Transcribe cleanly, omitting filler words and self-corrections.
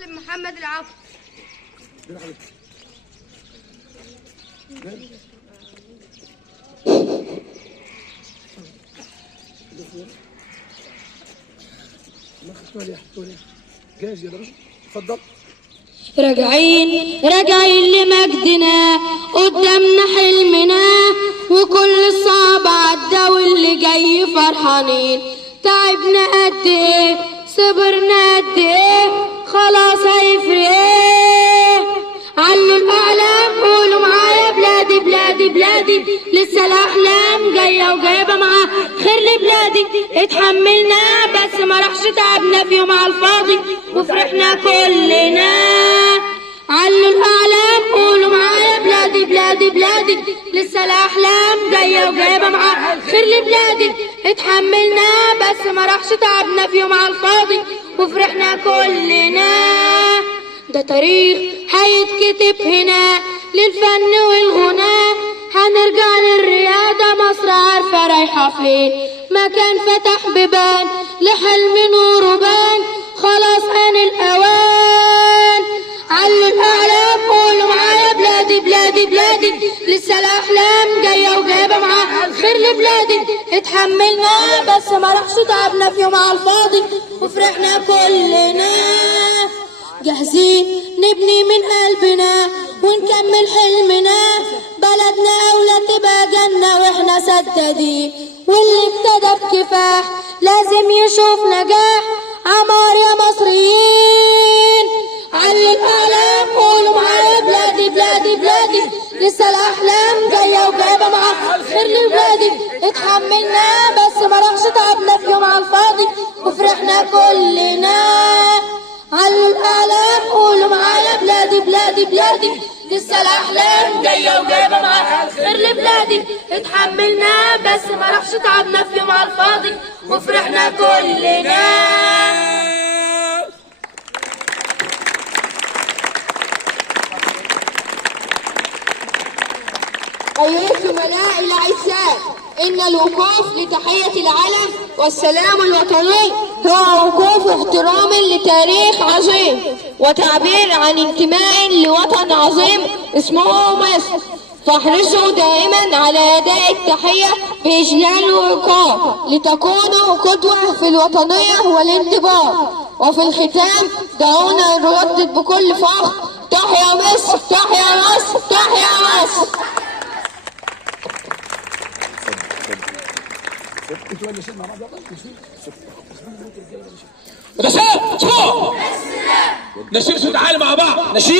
طالب محمد العفو. جاهز يا باشا؟ اتفضل. راجعين لمجدنا، قدامنا حلمنا، وكل الصعب عدى واللي جاي فرحانين. تعبنا قد ايه، صبرنا قد ايه، خلاص هيفرق ايه. علوا الاعلام، قولوا معايا بلادي بلادي بلادي، لسه الاحلام جايه وجايبه معاها خير لبلادي. اتحملنا بس ما راحش تعبنا في يوم على الفاضي، وفرحنا كلنا. علوا الاعلام، قولوا معايا بلادي بلادي بلادي، لسه الاحلام جايه وجايبه معاها خير لبلادي. اتحملنا بس ما راحش تعبنا في يوم على الفاضي، وفرحنا كلنا. ده تاريخ هيتكتب هنا للفن والغناء، هنرجع للرياضة، مصر عارفة رايحة فين. مكان فتح بيبان لحلم نوره بان، خلاص آن الأوان. علوا الأعلام، قولوا معايا بلادي بلادي بلادي، لسه الأحلام جاية وجايبة معاها خير لبلادي. اتحملنا بس ما راحش تعبنا في يوم على الفاضي، وفرحنا كلنا. جاهزين نبني من قلبنا ونكمل حلمنا، بلدنا أولى تبقى جنة واحنا سدادين. واللي ابتدى بكفاح لازم يشوف نجاح، عمار يا مصريين. علوا الأعلام، قولوا معايا بلادي بلادي بلادي، لسه الأحلام جاية وجايبة معاها خير لبلادي. اتحملنا بس ما راحش تعبنا في يوم على الفاضي، وفرحنا كلنا. علوا الأعلام، قولوا معايا بلادي بلادي بلادي، لسه الأحلام جاية وجايبة معاها خير لبلادي. اتحملنا بس ما راحش تعبنا في يوم على الفاضي، وفرحنا كلنا. أيها الزملاء الأعزاء، إن الوقوف لتحية العلم والسلام الوطني هو وقوف احترام لتاريخ عظيم، وتعبير عن انتماء لوطن عظيم اسمه مصر. فاحرصوا دائما على أداء التحية بإجلال ووقار، لتكونوا قدوة في الوطنية والانضباط. وفي الختام دعونا نردد بكل فخر: تحيا مصر، تحيا مصر، تحيا مصر. رسالة صوت نشير صوت عالي مع بعض. نشير